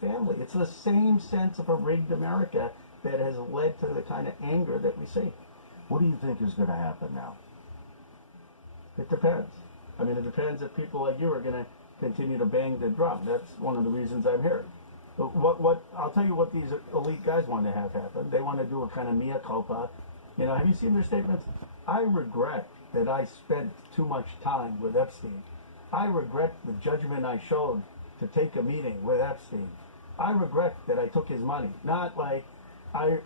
family. It's the same sense of a rigged America that has led to the kind of anger that we see. What do you think is going to happen now? It depends. I mean, it depends if people like you are going to continue to bang the drum. That's one of the reasons I'm here. But what I'll tell you what these elite guys want to have happen. They want to do a kind of mea culpa. You know, have you seen their statements? I regret that I spent too much time with Epstein. I regret the judgment I showed to take a meeting with Epstein. I regret that I took his money. Not like I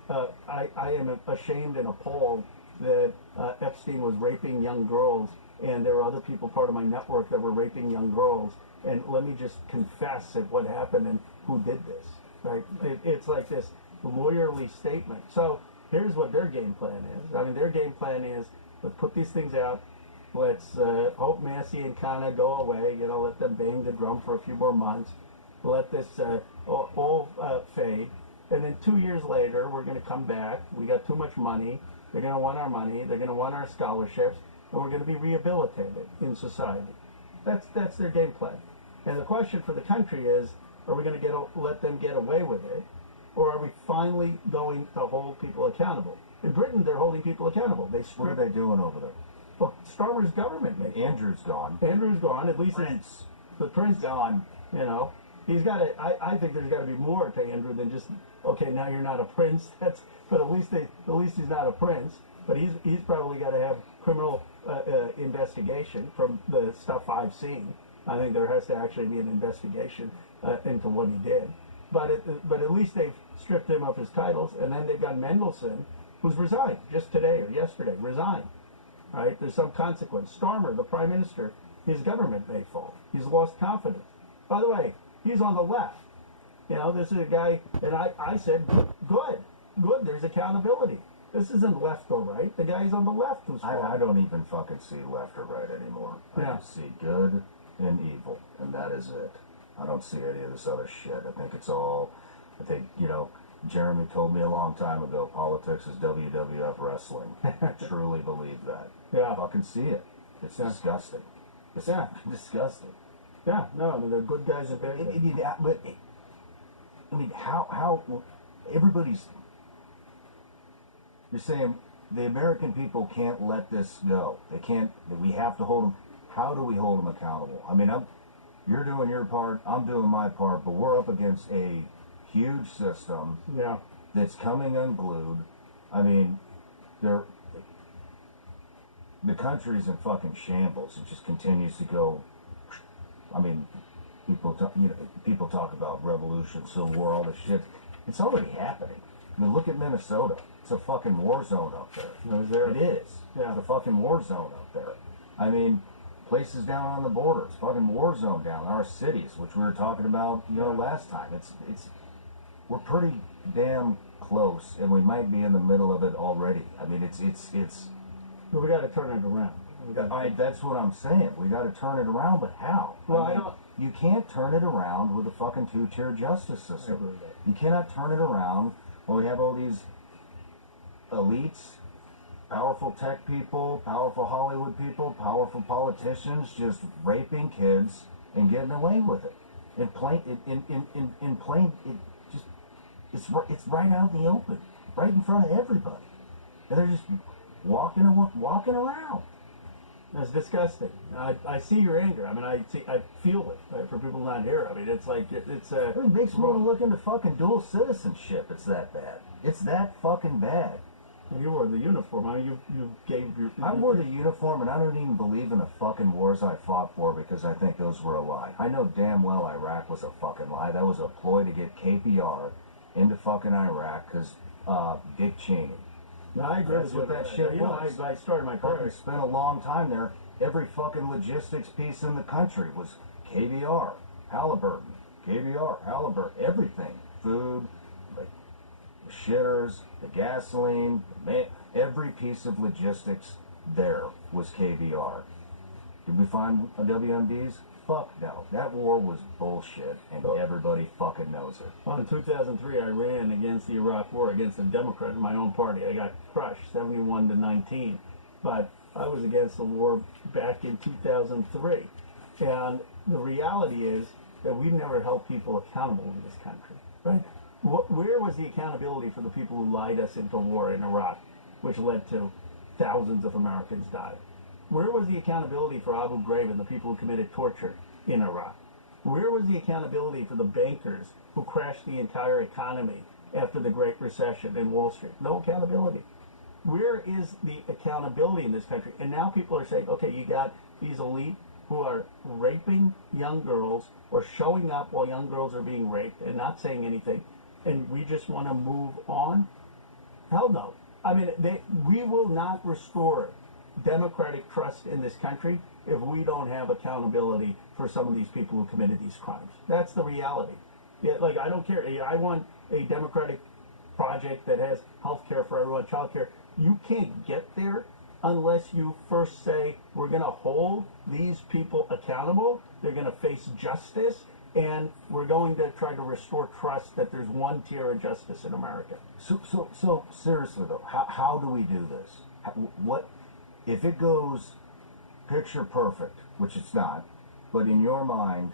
am ashamed and appalled that Epstein was raping young girls, and there were other people part of my network that were raping young girls. And let me just confess at what happened and who did this. Right? It's like this lawyerly statement. So here's what their game plan is. I mean, their game plan is, let's put these things out. Let's hope Massey and Kana go away. You know, let them bang the drum for a few more months. Let this all fade. And then 2 years later, we're going to come back. We got too much money. They're going to want our money. They're going to want our scholarships. And we're going to be rehabilitated in society. That's their game plan. And the question for the country is, are we going to let them get away with it? Or are we finally going to hold people accountable? In Britain, they're holding people accountable. What are they doing over there? Well, Starmer's government. Andrew's gone. Andrew's gone. At least the prince gone. You know, he's got to. I think there's got to be more to Andrew than just, okay, now you're not a prince. But at least he's not a prince. But he's probably got to have criminal investigation from the stuff I've seen. I think there has to actually be an investigation into what he did. But at least they've stripped him of his titles, and then they've got Mendelsohn, who's resigned just today or yesterday. Resigned. Right? There's some consequence. Starmer, the prime minister, his government may fall. He's lost confidence. By the way, he's on the left. You know, this is a guy, and I said, good, there's accountability. This isn't left or right. The guy's on the left who's I don't even fucking see left or right anymore. I just see good and evil, and that is it. I don't see any of this other shit. I think, you know, Jeremy told me a long time ago, politics is WWF wrestling. I truly believe that. Yeah. I fucking see it. It's disgusting. It's disgusting. Yeah, no, I mean, they're good guys and bad guys. But I mean, how everybody's... You're saying the American people can't let this go. They can't... We have to hold them... How do we hold them accountable? I mean, you're doing your part, I'm doing my part, but we're up against a huge system that's coming unglued. I mean, the country's in fucking shambles. It just continues to go. I mean, people talk about revolution, civil war, all this shit. It's already happening. I mean, look at Minnesota. It's a fucking war zone up there. No, is there? It is. Yeah. It's a fucking war zone up there. I mean, places down on the border. It's a fucking war zone down. Our cities, which we were talking about, you know, last time. We're pretty damn close, and we might be in the middle of it already. I mean, it's. Well, we got to turn it around. That's what I'm saying. We got to turn it around, but how? Well, you can't turn it around with a fucking two-tier justice system. You cannot turn it around when we have all these elites, powerful tech people, powerful Hollywood people, powerful politicians just raping kids and getting away with it. It's right out in the open, right in front of everybody, and they're just walking around. That's disgusting. I see your anger. I mean, I feel it. Right? For people not here, I mean, it's like It makes me want to look into fucking dual citizenship. It's that bad. It's that fucking bad. And you wore the uniform. I mean, you gave your... I wore the uniform, and I don't even believe in the fucking wars I fought for because I think those were a lie. I know damn well Iraq was a fucking lie. That was a ploy to get KPR into fucking Iraq because Dick Cheney. No, I agree with what that shit was. I started my career. I spent a long time there. Every fucking logistics piece in the country was KBR, Halliburton, KBR, Halliburton, everything. Food, like the shitters, the gasoline, every piece of logistics there was KBR. Did we find WMDs? Fuck no. That war was bullshit, and everybody fucking knows it. Well, in 2003, I ran against the Iraq War against a Democrat in my own party. I got crushed, 71-19. But I was against the war back in 2003. And the reality is, that we've never held people accountable in this country, right? Where was the accountability for the people who lied us into war in Iraq, which led to thousands of Americans dying? Where was the accountability for Abu Ghraib and the people who committed torture in Iraq? Where was the accountability for the bankers who crashed the entire economy after the Great Recession in Wall Street? No accountability. Where is the accountability in this country? And now people are saying, okay, you got these elite who are raping young girls or showing up while young girls are being raped and not saying anything, and we just want to move on? Hell no. I mean, we will not restore democratic trust in this country if we don't have accountability for some of these people who committed these crimes. That's the reality. Yeah, like, I don't care. I want a democratic project that has health care for everyone, child care. You can't get there unless you first say, we're going to hold these people accountable, they're going to face justice, and we're going to try to restore trust that there's one tier of justice in America. So seriously though, how do we do this? What if it goes picture perfect, which it's not, but in your mind,